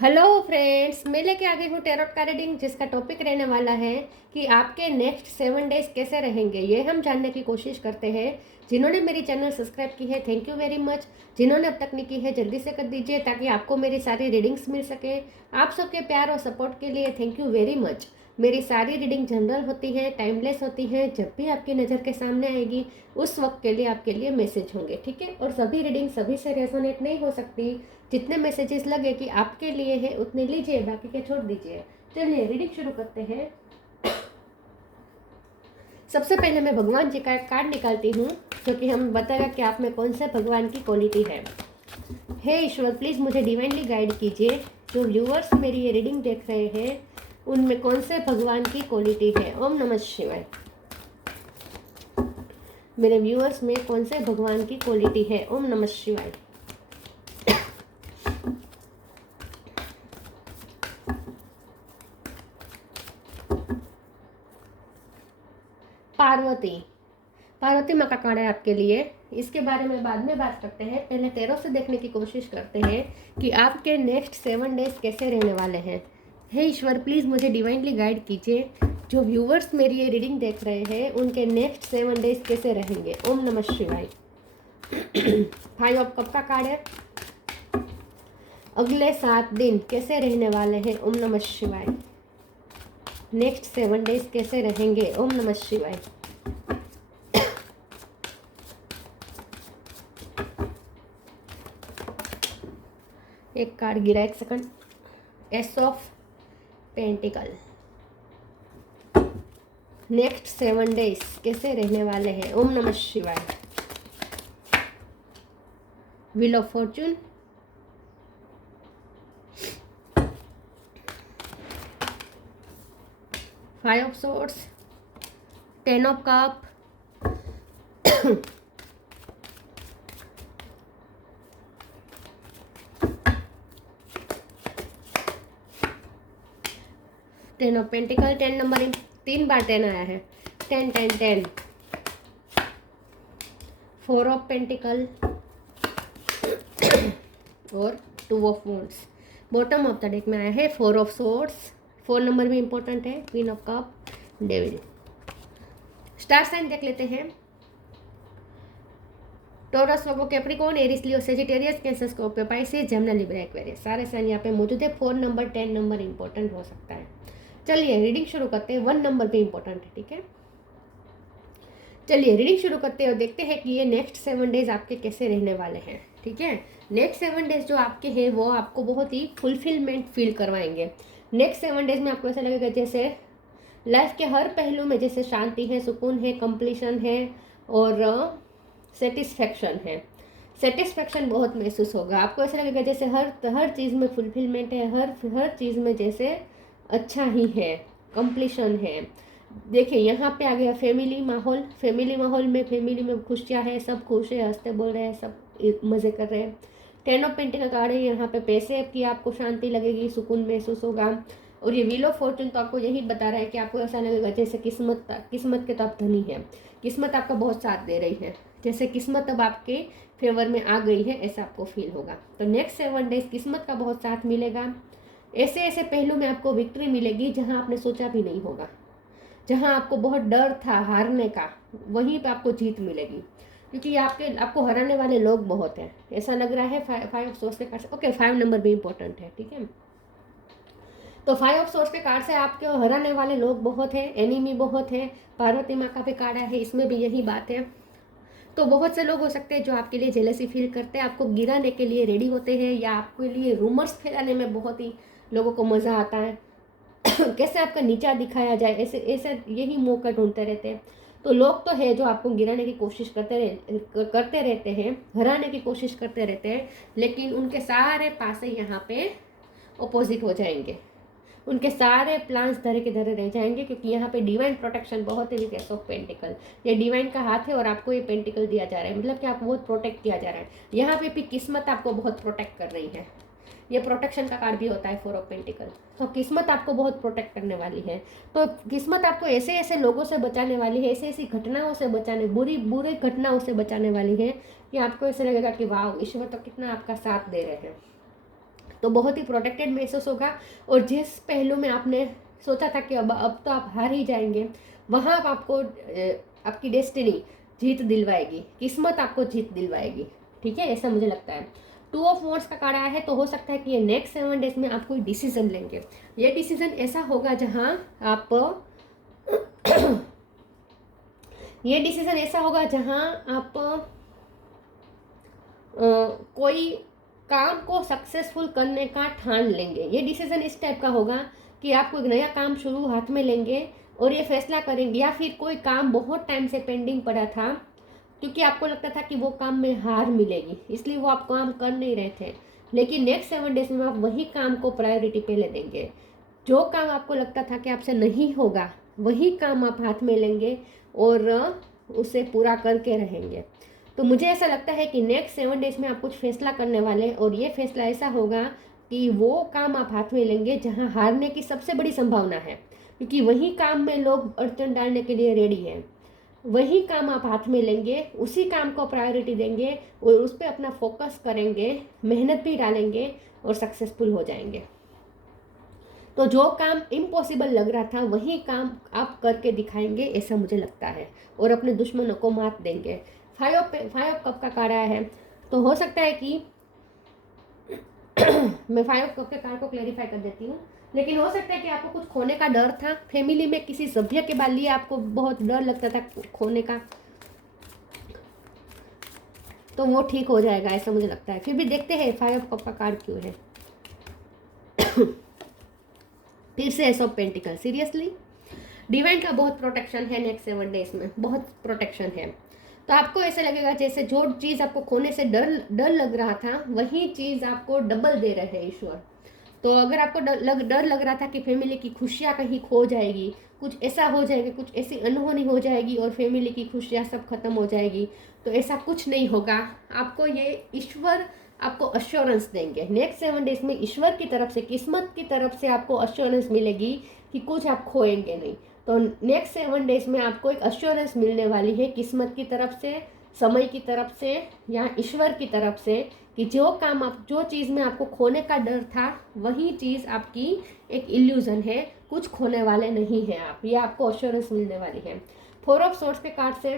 Hello friends, मैं लेके आ गई हूँ टैरोट का रीडिंग, जिसका टॉपिक रहने वाला है कि आपके नेक्स्ट 7 डेज कैसे रहेंगे। ये हम जानने की कोशिश करते हैं। जिन्होंने मेरी चैनल सब्सक्राइब की है, थैंक यू वेरी मच। जिन्होंने अब तक नहीं की है, जल्दी से कर दीजिए ताकि आपको मेरी सारी रीडिंग्स मिल सके। आप सबके प्यार और सपोर्ट के लिए थैंक यू वेरी मच। मेरी सारी रीडिंग जनरल होती है, टाइमलेस होती है। जब भी आपकी नज़र के सामने आएगी उस वक्त के लिए आपके लिए मैसेज होंगे, ठीक है। और सभी रीडिंग सभी से रेजोनेट नहीं हो सकती। जितने मैसेजेस लगे कि आपके लिए है उतने लीजिए, बाकी के छोड़ दीजिए। चलिए रीडिंग शुरू करते हैं। सबसे पहले मैं भगवान जी का एक कार्ड निकालती हूँ, क्योंकि हम बताएगा कि आप में कौन से भगवान की क्वालिटी है। हे ईश्वर, प्लीज़ मुझे डिवाइनली गाइड कीजिए। जो व्यूअर्स मेरी ये रीडिंग देख रहे हैं उनमें कौन से भगवान की क्वालिटी है। ओम नमः शिवाय। मेरे व्यूअर्स में कौन से भगवान की क्वालिटी है। ओम नमः शिवाय। पार्वती। पार्वती माँ का कार्ड है आपके लिए। इसके बारे में बाद में बात करते हैं, पहले तेरह से देखने की कोशिश करते हैं कि आपके नेक्स्ट 7 डेज कैसे रहने वाले हैं। हे ईश्वर, प्लीज़ मुझे डिवाइनली गाइड कीजिए। जो व्यूवर्स मेरी ये रीडिंग देख रहे हैं उनके नेक्स्ट 7 डेज कैसे रहेंगे। ओम नमः शिवाय। 5 ऑफ कप का कार्ड है। अगले 7 दिन कैसे रहने वाले हैं। ओम नमः शिवाय। नेक्स्ट 7 डेज कैसे रहेंगे। ओम नमः शिवाय। एक कार्ड गिरा, एक second. S of pentacle. Next 7 days कैसे रहने वाले हैं। ओम नमः शिवाय। Wheel of Fortune. Five of swords. 10 of cup. Ten of pentacle. 10 number 3 बार 10 आया है। 10 10 10। 4 ऑफ पेंटिकल और 2 of wands. Bottom of the deck में आया है 4 ऑफ सोर्ड्स। 4 नंबर भी इंपॉर्टेंट है। Queen of cup, devil. Star sign देख लेते हैं। Taurus, Virgo, Capricorn, Aries, Leo, Sagittarius, Cancer, Scorpio, Pisces, Gemini, Libra, Aquarius. सारे साइन यहाँ पे मौजूद है। 4 नंबर 10 नंबर इंपॉर्टेंट हो सकता है। चलिए रीडिंग शुरू करते हैं। 1 नंबर भी इंपॉर्टेंट है, ठीक है। चलिए रीडिंग शुरू करते हैं और देखते हैं कि ये नेक्स्ट 7 डेज आपके कैसे रहने वाले हैं, ठीक है। नेक्स्ट 7 डेज जो आपके हैं वो आपको बहुत ही फुलफिलमेंट फील करवाएंगे। नेक्स्ट 7 डेज में आपको ऐसा लगेगा जैसे लाइफ के हर पहलू में जैसे शांति है, सुकून है, कंप्लीशन है और सेटिस्फेक्शन है। सेटिस्फेक्शन बहुत महसूस होगा। आपको ऐसा लगेगा जैसे हर चीज़ में फुलफिलमेंट है, हर चीज़ में जैसे अच्छा ही है, कंप्लीशन है। देखिए यहाँ पे आ गया फैमिली माहौल। फैमिली माहौल में फैमिली में खुशियाँ है, सब खुश है, हंसते बोल रहे हैं, सब मज़े कर रहे हैं। 10 ऑफ पेंटिकल का कार्ड है। यहाँ पे पैसे की आपको शांति लगेगी, सुकून महसूस होगा। और ये व्हील ऑफ फॉर्चून तो आपको यही बता रहा है कि आपको ऐसा लगेगा जैसे किस्मत के तो आप धनी है। किस्मत आपका बहुत साथ दे रही है, जैसे किस्मत अब आपके फेवर में आ गई है, ऐसा आपको फील होगा। तो नेक्स्ट 7 डेज किस्मत का बहुत साथ मिलेगा। ऐसे ऐसे पहलू में आपको विक्ट्री मिलेगी जहां आपने सोचा भी नहीं होगा। जहां आपको बहुत डर था हारने का, वहीं पे आपको जीत मिलेगी, क्योंकि आपको हराने वाले लोग बहुत हैं, ऐसा लग रहा है। 5 ऑफ सोर्स के कार्ड से ओके 5 नंबर भी इंपॉर्टेंट है, ठीक है। तो 5 ऑफ सोर्स के कार्ड से आपके हराने वाले लोग बहुत हैं, एनिमी बहुत हैं। पार्वती माँ का भी कार्ड है, इसमें भी यही बात है। तो बहुत से लोग हो सकते हैं जो आपके लिए जेलसी फील करते हैं, आपको गिराने के लिए रेडी होते हैं, या आपके लिए रूमर्स फैलाने में बहुत ही लोगों को मज़ा आता है। कैसे आपका नीचा दिखाया जाए, ऐसे ऐसे यही मौका ढूंढते रहते हैं। तो लोग तो है जो आपको गिराने की कोशिश करते रहते हैं, हराने की कोशिश करते रहते हैं, लेकिन उनके सारे पासे यहाँ पे अपोजिट हो जाएंगे। उनके सारे प्लान्स धरे के धरे रह जाएंगे, क्योंकि यहाँ पे डिवाइन प्रोटेक्शन बहुत है। विद ऑफ पेंटिकल, ये डिवाइन का हाथ है और आपको ये पेंटिकल दिया जा रहा है, मतलब कि आपको बहुत प्रोटेक्ट किया जा रहा है। यहाँ पे भी किस्मत आपको बहुत प्रोटेक्ट कर रही है। ये प्रोटेक्शन का कार्ड भी होता है 4 ऑफ पेंटिकल। तो किस्मत आपको बहुत प्रोटेक्ट करने वाली है। तो किस्मत आपको ऐसे ऐसे लोगों से बचाने वाली है, ऐसी ऐसी घटनाओं से बचाने, बुरी बुरी घटनाओं से बचाने वाली है कि आपको ऐसे लगेगा कि वाह, ईश्वर तो कितना आपका साथ दे रहे हैं। तो बहुत ही प्रोटेक्टेड महसूस होगा। और जिस पहलू में आपने सोचा था कि अब तो आप हार ही जाएंगे, वहाँ आपको आपकी डेस्टिनी जीत दिलवाएगी, किस्मत आपको जीत दिलवाएगी। ठीक है, ऐसा मुझे लगता है। 2 ऑफ वॉन्ड्स का कार्ड आया है, तो हो सकता है कि ये नेक्स्ट 7 डेज में आप कोई डिसीजन लेंगे। ये डिसीजन ऐसा होगा जहाँ आप ये डिसीजन ऐसा होगा जहाँ आप कोई काम को सक्सेसफुल करने का ठान लेंगे। ये डिसीजन इस टाइप का होगा कि आप कोई नया काम शुरू हाथ में लेंगे और ये फैसला करेंगे, या फिर कोई काम बहुत टाइम से पेंडिंग पड़ा था क्योंकि आपको लगता था कि वो काम में हार मिलेगी, इसलिए वो आप काम कर नहीं रहे थे, लेकिन नेक्स्ट 7 डेज में आप वही काम को प्रायोरिटी पहले देंगे। जो काम आपको लगता था कि आपसे नहीं होगा, वही काम आप हाथ में लेंगे और उसे पूरा करके रहेंगे। तो मुझे ऐसा लगता है कि नेक्स्ट 7 डेज में आप कुछ फैसला करने वाले, और ये फैसला ऐसा होगा कि वो काम आप हाथ में लेंगे जहाँ हारने की सबसे बड़ी संभावना है, क्योंकि वही काम में लोग अड़चन डालने के लिए रेडी हैं। वही काम आप हाथ में लेंगे, उसी काम को प्रायोरिटी देंगे और उस पर अपना फोकस करेंगे, मेहनत भी डालेंगे और सक्सेसफुल हो जाएंगे। तो जो काम इम्पॉसिबल लग रहा था वही काम आप करके दिखाएंगे, ऐसा मुझे लगता है, और अपने दुश्मनों को मात देंगे। 5 कप का कार्ड आया है, तो हो सकता है कि मैं 5 कप के कार्ड को क्लेरिफाई कर देती हूँ। लेकिन हो सकता है कि आपको कुछ खोने का डर था, फैमिली में किसी सभ्य के बाद लिए आपको बहुत डर लगता था खोने का, तो वो ठीक हो जाएगा, ऐसा मुझे लगता है। फिर भी देखते हैं 5 कप का कार्ड क्यों है। फिर से S of pentacle, seriously divine का बहुत प्रोटेक्शन है नेक्स्ट 7 डेज में, बहुत प्रोटेक्शन है। तो आपको ऐसा लगेगा जैसे जो चीज़ आपको खोने से डर लग रहा था, वही चीज़ आपको डबल दे रहे हैं ईश्वर। तो अगर आपको डर लग रहा था कि फैमिली की खुशियाँ कहीं खो जाएगी, कुछ ऐसा हो जाएगा, कुछ ऐसी अनहोनी हो जाएगी और फैमिली की खुशियाँ सब खत्म हो जाएगी, तो ऐसा कुछ नहीं होगा। आपको ये ईश्वर आपको अश्योरेंस देंगे। नेक्स्ट 7 डेज में ईश्वर की तरफ से, किस्मत की तरफ से आपको अश्योरेंस मिलेगी कि कुछ आप खोएंगे नहीं। तो नेक्स्ट 7 डेज में आपको एक अश्योरेंस मिलने वाली है, किस्मत की तरफ से, समय की तरफ से या ईश्वर की तरफ से, कि जो चीज़ में आपको खोने का डर था, वही चीज़ आपकी एक इल्यूजन है, कुछ खोने वाले नहीं हैं आप, ये आपको अश्योरेंस मिलने वाली है। 4 ऑफ सोर्ड्स के कार्ड से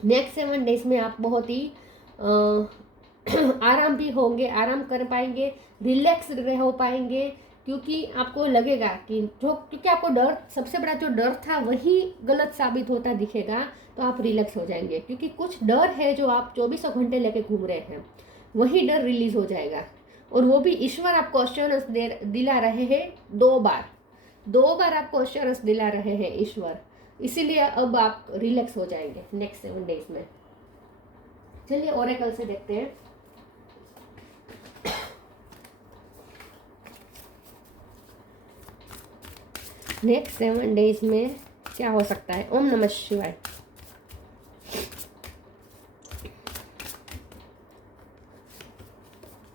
नेक्स्ट 7 डेज में आप बहुत ही आराम भी होंगे, आराम कर पाएंगे, रिलैक्स रह पाएंगे, क्योंकि आपको लगेगा कि क्योंकि आपको डर, सबसे बड़ा जो डर था वही गलत साबित होता दिखेगा, तो आप रिलैक्स हो जाएंगे। क्योंकि कुछ डर है जो आप 24 घंटे लेके घूम रहे हैं, वही डर रिलीज हो जाएगा, और वो भी ईश्वर आपको अश्योरेंस दिला रहे हैं 2 बार आपको अश्योरेंस दिला रहे हैं ईश्वर, इसीलिए अब आप रिलैक्स हो जाएंगे नेक्स्ट 7 डेज में। चलिए ओरेकल से देखते हैं। नेक्स्ट 7 डेज में क्या हो सकता है। ओम नमः शिवाय।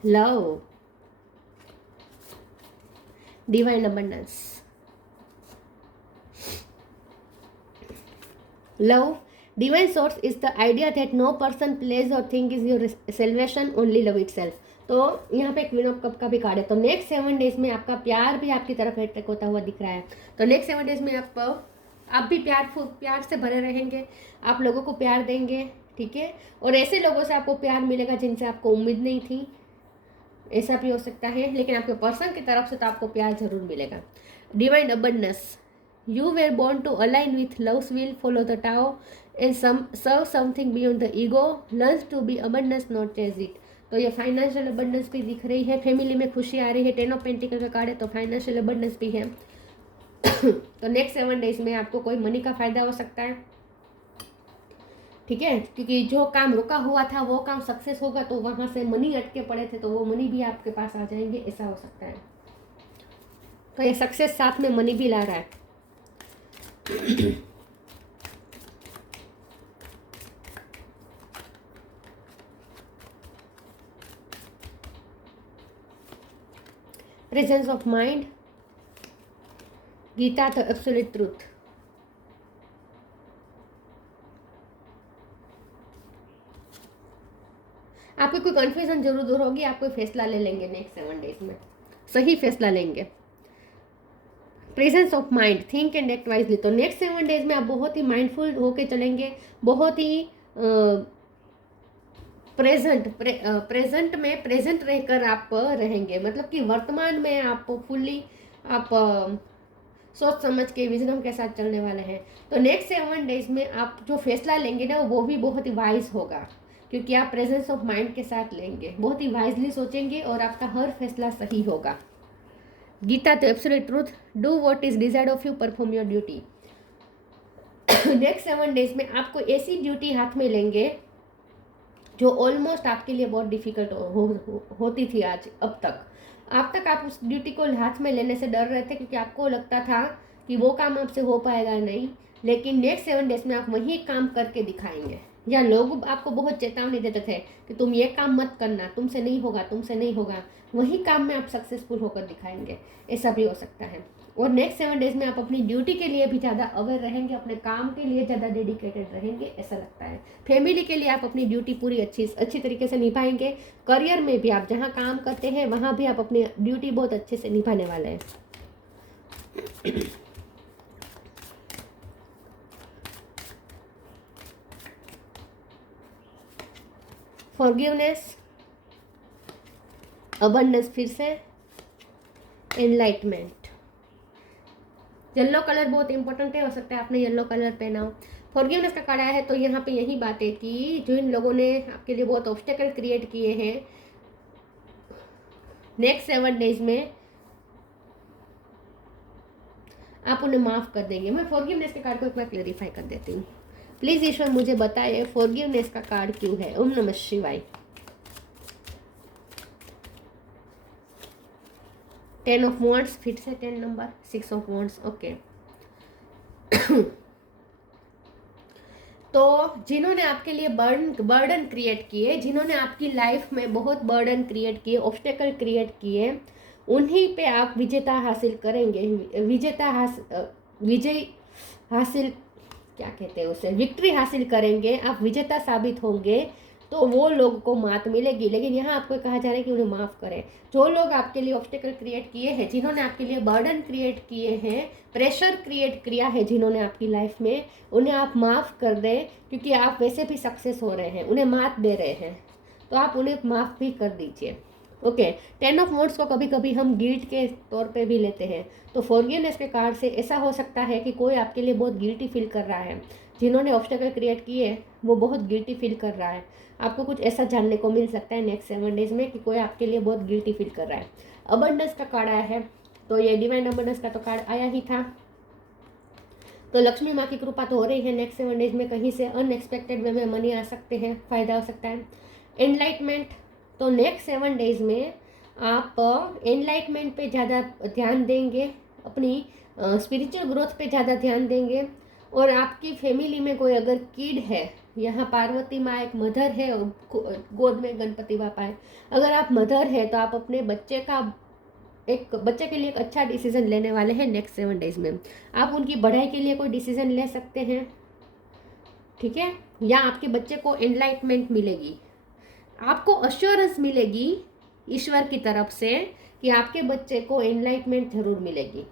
Love, divine abundance, love, divine source is the idea that no person, place और thing is your salvation, only love itself. तो यहाँ पे एक क्वीन ऑफ कप का भी कार्ड है। तो नेक्स्ट 7 डेज में आपका प्यार भी आपकी तरफ अट्रैक्ट होता हुआ दिख रहा है। तो नेक्स्ट 7 डेज में आप भी प्यार से भरे रहेंगे, आप लोगों को प्यार देंगे, ठीक है, और ऐसे लोगों से आपको प्यार मिलेगा जिनसे आपको उम्मीद नहीं थी, ऐसा भी हो सकता है, लेकिन आपके पर्सन की तरफ से तो आपको प्यार जरूर मिलेगा। Divine abundance, you were born to align with love's will, follow the Tao and serve something beyond the ego, learn to be abundance not chase it. तो ये फाइनेंशियल अबंडेंस भी दिख रही है, फैमिली में खुशी आ रही है, 10 ऑफ पेंटिकल का कार्ड है, तो फाइनेंशियल अबंडेंस भी है। तो नेक्स्ट 7 डेज में आपको कोई मनी का फायदा हो सकता है, ठीक है, क्योंकि जो काम रुका हुआ था वो काम सक्सेस होगा, तो वहां से मनी अटके पड़े थे, तो वो मनी भी आपके पास आ जाएंगे, ऐसा हो सकता है। तो ये सक्सेस साथ में मनी भी ला रहा है। Presence of mind, Gita the absolute truth. आपके आपको कन्फ्यूजन जरूर दूर होगी, आप कोई फैसला ले लेंगे नेक्स्ट 7 डेज में, सही फैसला लेंगे। Presence of mind, think and act wisely. तो नेक्स्ट 7 डेज में आप बहुत ही माइंडफुल होके चलेंगे, बहुत ही प्रेजेंट में प्रेजेंट रहकर आप रहेंगे, मतलब कि वर्तमान में आप फुल्ली आप सोच समझ के विजडम के साथ चलने वाले हैं। तो नेक्स्ट 7 डेज में आप जो फैसला लेंगे ना वो भी बहुत ही वाइज होगा, क्योंकि आप प्रेजेंस ऑफ माइंड के साथ लेंगे, बहुत ही वाइजली सोचेंगे और आपका हर फैसला सही होगा। गीता तो absolute truth, do what is desired of you, perform your duty. Next 7 days में आपको ऐसी ड्यूटी हाथ में लेंगे जो ऑलमोस्ट आपके लिए बहुत डिफिकल्ट होती थी आज अब तक आप उस ड्यूटी को हाथ में लेने से डर रहे थे, क्योंकि आपको लगता था कि वो काम आपसे हो पाएगा नहीं, लेकिन नेक्स्ट 7 डेज में आप वही काम करके दिखाएंगे। या लोग आपको बहुत चेतावनी देते थे कि तुम ये काम मत करना, तुमसे नहीं होगा, तुमसे नहीं होगा, वही काम में आप सक्सेसफुल होकर दिखाएंगे, ऐसा भी हो सकता है। और नेक्स्ट 7 डेज में आप अपनी ड्यूटी के लिए भी ज़्यादा अवेयर रहेंगे, अपने काम के लिए ज़्यादा डेडिकेटेड रहेंगे, ऐसा लगता है। फैमिली के लिए आप अपनी ड्यूटी पूरी अच्छी तरीके से निभाएंगे। करियर में भी आप जहाँ काम करते हैं वहाँ भी आप अपनी ड्यूटी बहुत अच्छे से निभाने वाले हैं। फॉरगिवनेस, अबंडेंस, फिर से एनलाइटमेंट। येलो कलर बहुत इंपॉर्टेंट है, हो सकता है आपने येलो कलर पहना हो। फॉरगिवनेस का कार्ड आया है, तो यहाँ पे यही बात है कि जो इन लोगों ने आपके लिए बहुत ऑब्स्टेकल क्रिएट किए हैं, नेक्स्ट 7 डेज में आप उन्हें माफ कर देंगे। मैं फॉरगिवनेस के कार्ड को एक बार क्लेरिफाई कर देती हूँ। प्लीज ईश्वर मुझे बताइए फॉरगिवनेस का कार्ड क्यों है। ओम नमः शिवाय। 10 ऑफ वॉन्ड्स, फिर से 10 नंबर, 6 ऑफ वॉन्ड्स, ओके। तो जिन्होंने आपके लिए बर्डन क्रिएट किए, जिन्होंने आपकी लाइफ में बहुत बर्डन क्रिएट किए, ऑब्स्टेकल क्रिएट किए, उन्हीं पे आप विजेता हासिल करेंगे। विजय हासिल, क्या कहते हैं उसे, विक्ट्री हासिल करेंगे, आप विजेता साबित होंगे, तो वो लोग को मात मिलेगी। लेकिन यहाँ आपको कहा जा रहा है कि उन्हें माफ़ करें। जो लोग आपके लिए ऑब्स्टेकल क्रिएट किए हैं, जिन्होंने आपके लिए बर्डन क्रिएट किए हैं, प्रेशर क्रिएट किया है जिन्होंने आपकी लाइफ में, उन्हें आप माफ़ कर दें, क्योंकि आप वैसे भी सक्सेस हो रहे हैं, उन्हें मात दे रहे हैं, तो आप उन्हें माफ़ भी कर दीजिए। ओके। 10 ऑफ वॉन्ड्स को कभी कभी हम गिल्ट के तौर पे भी लेते हैं। तो फॉरगिवनेस के कार्ड से ऐसा हो सकता है कि कोई आपके लिए बहुत गिल्टी फील कर रहा है, जिन्होंने ऑब्स्टेकल क्रिएट किए वो बहुत गिल्टी फील कर रहा है। आपको कुछ ऐसा जानने को मिल सकता है नेक्स्ट 7 डेज में कि कोई आपके लिए बहुत गिल्टी फील कर रहा है। अबंडेंस का कार्ड आया है, तो ये डिवाइन अबंडेंस का तो कार्ड आया ही था, तो लक्ष्मी माँ की कृपा तो हो रही है। नेक्स्ट 7 डेज में कहीं से अनएक्सपेक्टेड वे में मनी आ सकते हैं, फ़ायदा हो सकता है। एनलाइटमेंट, तो नेक्स्ट 7 डेज में आप एनलाइटमेंट पे ज़्यादा ध्यान देंगे, अपनी स्पिरिचुअल ग्रोथ पे ज़्यादा ध्यान देंगे। और आपकी फैमिली में कोई अगर किड है, यहाँ पार्वती माँ एक मदर है और गोद में गणपति बापा है, अगर आप मदर है तो आप अपने बच्चे के लिए एक अच्छा डिसीजन लेने वाले हैं नेक्स्ट 7 डेज में। आप उनकी पढ़ाई के लिए कोई डिसीजन ले सकते हैं, ठीक है, या आपके बच्चे को एनलाइटमेंट मिलेगी, आपको अश्योरेंस मिलेगी ईश्वर की तरफ से कि आपके बच्चे को एनलाइटमेंट जरूर मिलेगी।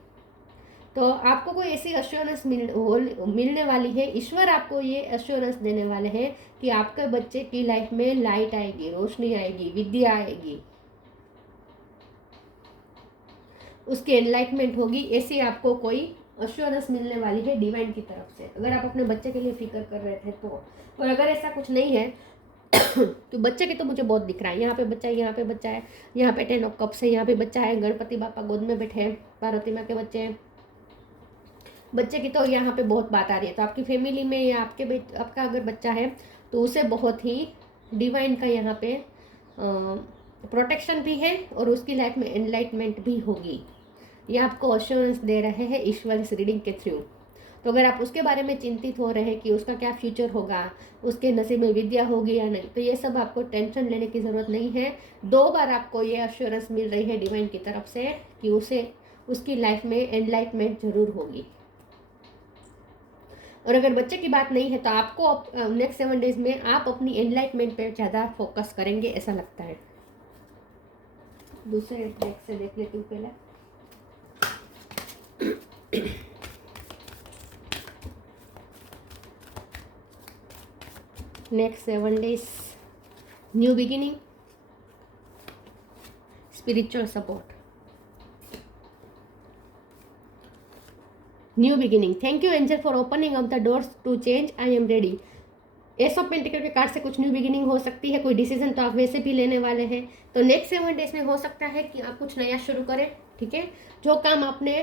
तो आपको कोई ऐसी अश्योरेंस मिलने वाली है, ईश्वर आपको ये अश्योरेंस देने वाले हैं कि आपके बच्चे की लाइफ में लाइट आएगी, रोशनी आएगी, विद्या आएगी, उसकी एनलाइटमेंट होगी, ऐसी आपको कोई अश्योरेंस मिलने वाली है डिवाइन की तरफ से, अगर आप अपने बच्चे के लिए फिक्र कर रहे थे तो। और अगर ऐसा कुछ नहीं है तो बच्चे की तो मुझे बहुत दिख रहा है, यहाँ पे बच्चा है, यहाँ पे बच्चा है, यहाँ पे 10 ऑफ कप्स है, यहाँ पे बच्चा है, गणपति बापा गोद में बैठे हैं, पार्वती माँ के बच्चे हैं, बच्चे की तो यहाँ पे बहुत बात आ रही है। तो आपकी फैमिली में या आपका अगर बच्चा है तो उसे बहुत ही डिवाइन का यहाँ पे प्रोटेक्शन भी है और उसकी लाइफ में एनलाइटमेंट भी होगी, ये आपको अश्योरेंस दे रहे हैं ईश्वर इस रीडिंग के थ्रू। तो अगर आप उसके बारे में चिंतित हो रहे हैं कि उसका क्या फ्यूचर होगा, उसके नसीब में विद्या होगी या नहीं, तो ये सब आपको टेंशन लेने की ज़रूरत नहीं है। 2 बार आपको ये अश्योरेंस मिल रही है डिवाइन की तरफ से कि उसकी लाइफ में एनलाइटमेंट जरूर होगी। और अगर बच्चे की बात नहीं है तो आपको नेक्स्ट 7 डेज में आप अपनी एनलाइटमेंट पे ज़्यादा फोकस करेंगे ऐसा लगता है। दूसरे डेक से देख लेती हूँ पहले। Next 7 days, new beginning, spiritual support, new beginning. Thank you angel for opening of the doors to change, I am ready. Ace of pentacles के कार्ड से कुछ न्यू बिगिनिंग हो सकती है, कोई डिसीजन तो आप वैसे भी लेने वाले हैं। तो नेक्स्ट 7 डेज में हो सकता है कि आप कुछ नया शुरू करें, ठीक है। जो काम आपने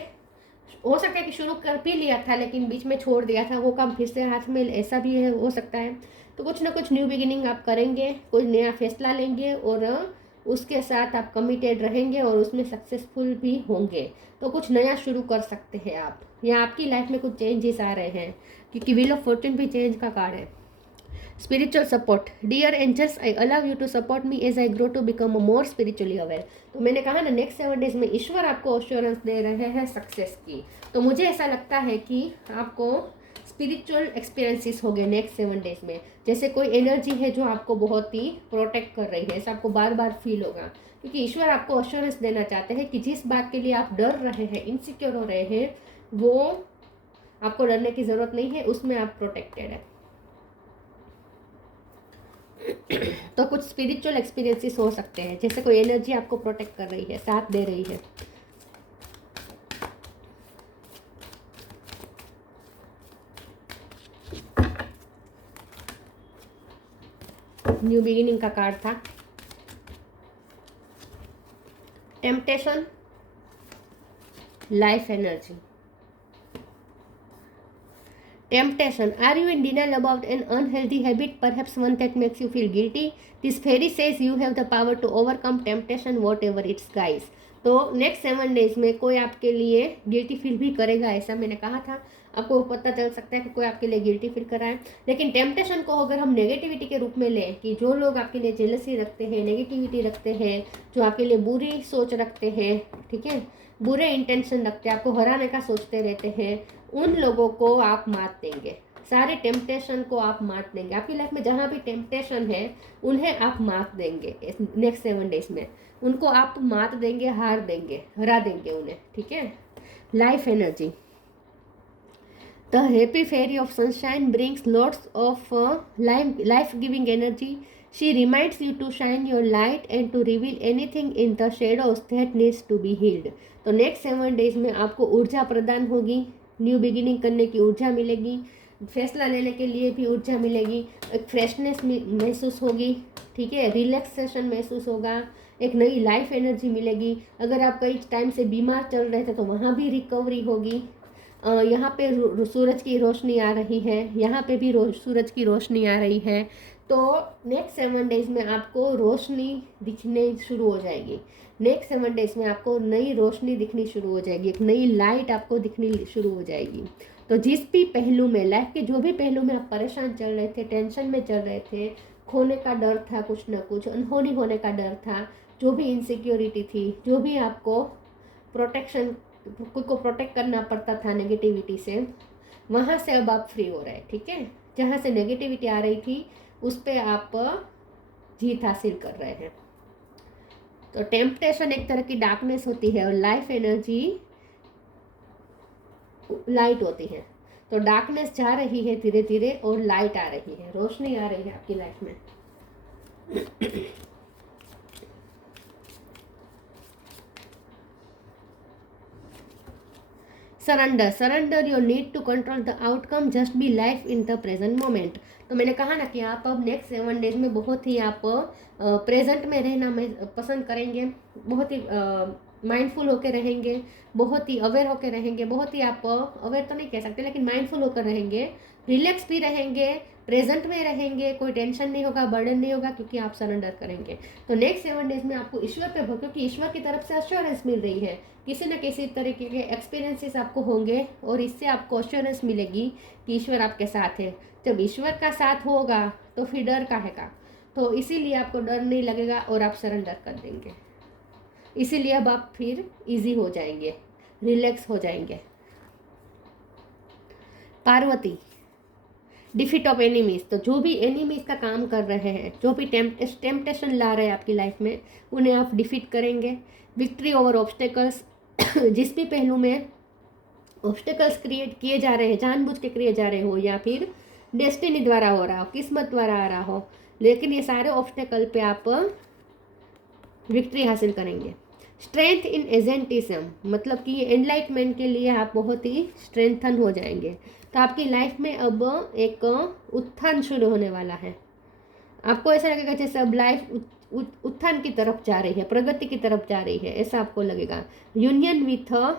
हो सकता है कि शुरू कर भी लिया था लेकिन बीच में छोड़ दिया था, वो काम फिर से हाथ में, ऐसा भी है, हो सकता है। तो कुछ ना कुछ न्यू बिगिनिंग आप करेंगे, कोई नया फैसला लेंगे और उसके साथ आप कमिटेड रहेंगे और उसमें सक्सेसफुल भी होंगे। तो कुछ नया शुरू कर सकते हैं आप, या आपकी लाइफ में कुछ चेंजेस आ रहे हैं, क्योंकि व्हील ऑफ फॉर्च्यून भी चेंज का कार्ड है। Spiritual support, dear angels I allow you to support me as I grow to become more spiritually aware. तो मैंने कहा ना, नेक्स्ट 7 डेज में ईश्वर आपको अश्योरेंस दे रहे हैं सक्सेस की। तो मुझे ऐसा लगता है कि आपको स्पिरिचुअल एक्सपीरियंसेस हो गए नेक्स्ट 7 डेज में। जैसे कोई एनर्जी है जो आपको बहुत ही प्रोटेक्ट कर रही है, ऐसा आपको बार बार फील होगा, क्योंकि ईश्वर आपको अश्योरेंस देना चाहते हैं कि जिस बात के लिए आप डर रहे हैं, इनसिक्योर हो रहे हैं, वो आपको डरने की ज़रूरत नहीं है, उसमें आप प्रोटेक्टेड है। तो कुछ स्पिरिचुअल एक्सपीरियंसेस हो सकते हैं, जैसे कोई एनर्जी आपको प्रोटेक्ट कर रही है, साथ दे रही है। न्यू बिगिनिंग का कार्ड था, temptation, life energy. Temptation. Are you in denial about an unhealthy habit, perhaps one that makes you feel guilty? This fairy says you have the power to overcome temptation, whatever its guise. तो next 7 days में कोई आपके लिए guilty feel भी करेगा, ऐसा मैंने कहा था। आपको पता चल सकता है कि कोई आपके लिए गिल्टी फील कर रहा है। लेकिन टेम्पटेशन को अगर हम नेगेटिविटी के रूप में लें, कि जो लोग आपके लिए जेलसी रखते हैं, नेगेटिविटी रखते हैं, जो आपके लिए बुरी सोच रखते हैं, ठीक है, बुरे इंटेंशन रखते हैं, आपको हराने का सोचते रहते हैं, उन लोगों को आप मात देंगे। सारे टेम्पटेशन को आप मात देंगे। आपकी लाइफ में जहाँ भी टेम्पटेशन है उन्हें आप मात देंगे नेक्स्ट 7 डेज में। उनको आप मात देंगे, हार देंगे, हरा देंगे उन्हें, ठीक है। Life energy, the happy fairy of sunshine brings lots of life giving energy. She reminds you to shine your light and to reveal anything in the shadows that needs to be healed. तो next 7 days में आपको ऊर्जा प्रदान होगी, new beginning करने की ऊर्जा मिलेगी, फैसला लेने के लिए भी ऊर्जा मिलेगी, एक फ्रेशनेस महसूस होगी, ठीक है, रिलैक्सेशन महसूस होगा, एक नई लाइफ एनर्जी मिलेगी। अगर आप कई टाइम से बीमार चल रहे थे तो वहाँ भी रिकवरी होगी। यहाँ पे सूरज की रोशनी आ रही है, यहाँ पे भी सूरज की रोशनी आ रही है। तो नेक्स्ट 7 डेज में आपको रोशनी दिखने शुरू हो जाएगी। नेक्स्ट 7 डेज में आपको नई रोशनी दिखनी शुरू हो जाएगी, एक नई लाइट आपको दिखनी शुरू हो जाएगी। तो जिस भी पहलू में, लाइफ के जो भी पहलू में आप परेशान चल रहे थे, टेंशन में चल रहे थे, खोने का डर था, कुछ ना कुछ अनहोनी होने का डर था, जो भी इनसिक्योरिटी थी, जो भी आपको प्रोटेक्शन, खुद को प्रोटेक्ट करना पड़ता था नेगेटिविटी से, वहाँ से अब आप फ्री हो रहे हैं, ठीक है। जहाँ से नेगेटिविटी आ रही थी उस पर आप जीत हासिल कर रहे हैं। तो टेम्पटेशन एक तरह की डार्कनेस होती है और लाइफ एनर्जी लाइट होती है। तो डार्कनेस जा रही है धीरे धीरे और लाइट आ रही है, रोशनी आ रही है आपकी लाइफ में। Surrender your need to control the outcome, just be life in the present moment. तो मैंने कहा ना कि आप अब नेक्स्ट 7 डेज में बहुत ही आप प्रेजेंट में रहना पसंद करेंगे, बहुत ही माइंडफुल होकर रहेंगे, बहुत ही अवेयर होकर रहेंगे, बहुत ही आप अवेयर तो नहीं कह सकते लेकिन माइंडफुल होकर रहेंगे, रिलैक्स भी रहेंगे, प्रेजेंट में रहेंगे, कोई टेंशन नहीं होगा, बर्डन नहीं होगा, क्योंकि आप सरेंडर करेंगे। तो नेक्स्ट 7 डेज में आपको ईश्वर पे भरोसा, क्योंकि ईश्वर की तरफ से अश्योरेंस मिल रही है, किसी न किसी तरीके के एक्सपीरियंसेस आपको होंगे और इससे आपको अश्योरेंस मिलेगी कि ईश्वर आपके साथ है। जब ईश्वर का साथ होगा तो फिर डर काहे का। तो इसीलिए आपको डर नहीं लगेगा और आप सरेंडर कर देंगे। इसीलिए अब आप फिर इजी हो जाएंगे, रिलैक्स हो जाएंगे। पार्वती, डिफीट ऑफ एनिमीज, तो जो भी एनिमीज का काम कर रहे हैं, जो भी टेम्पटेशन ला रहे हैं आपकी लाइफ में, उन्हें आप डिफीट करेंगे। विक्ट्री ओवर ऑब्स्टेकल्स, जिस भी पहलू में ऑब्स्टेकल्स क्रिएट किए जा रहे हैं, जानबूझ के किए जा रहे हो या फिर डेस्टिनी द्वारा हो रहा हो, किस्मत द्वारा आ रहा हो, लेकिन ये सारे ऑब्स्टेकल पे आप विक्ट्री हासिल करेंगे। स्ट्रेंथ इन एजेंटिज्म, मतलब कि एनलाइटमेंट के लिए आप बहुत ही स्ट्रेंथन हो जाएंगे। तो आपकी लाइफ में अब एक उत्थान शुरू होने वाला है। आपको ऐसा लगेगा जैसे अब लाइफ उत्थान की तरफ जा रही है, प्रगति की तरफ जा रही है, ऐसा आपको लगेगा। Union with a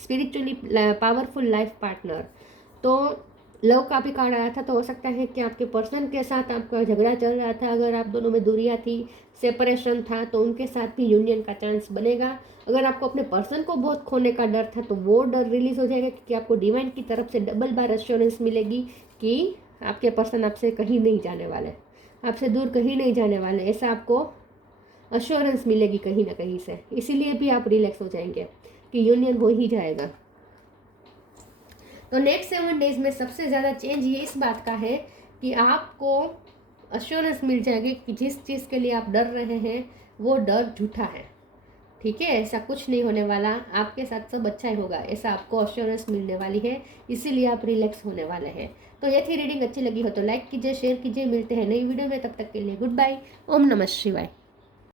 spiritually powerful life partner, तो लव का भी कार्ड आया था, तो हो सकता है कि आपके पर्सन के साथ आपका झगड़ा चल रहा था, अगर आप दोनों में दूरियां थी, सेपरेशन था, तो उनके साथ भी यूनियन का चांस बनेगा। अगर आपको अपने पर्सन को बहुत खोने का डर था, तो वो डर रिलीज हो जाएगा, क्योंकि आपको डिवाइन की तरफ से डबल बार एश्योरेंस मिलेगी कि आपके पर्सन आपसे कहीं नहीं जाने वाले, आपसे दूर कहीं नहीं जाने वाले, ऐसा आपको अश्योरेंस मिलेगी कहीं ना कहीं से। इसीलिए भी आप रिलैक्स हो जाएंगे कि यूनियन हो ही जाएगा। तो नेक्स्ट 7 डेज में सबसे ज़्यादा चेंज ये इस बात का है कि आपको अश्योरेंस मिल जाएगी कि जिस चीज़ के लिए आप डर रहे हैं वो डर झूठा है, ठीक है, ऐसा कुछ नहीं होने वाला, आपके साथ सब अच्छा ही होगा, ऐसा आपको अश्योरेंस मिलने वाली है, इसीलिए आप रिलैक्स होने वाले हैं। तो ये थी रीडिंग, अच्छी लगी हो तो लाइक कीजिए, शेयर कीजिए, मिलते हैं नई वीडियो में, तब तक के लिए गुड बाय, ओम नमः शिवाय।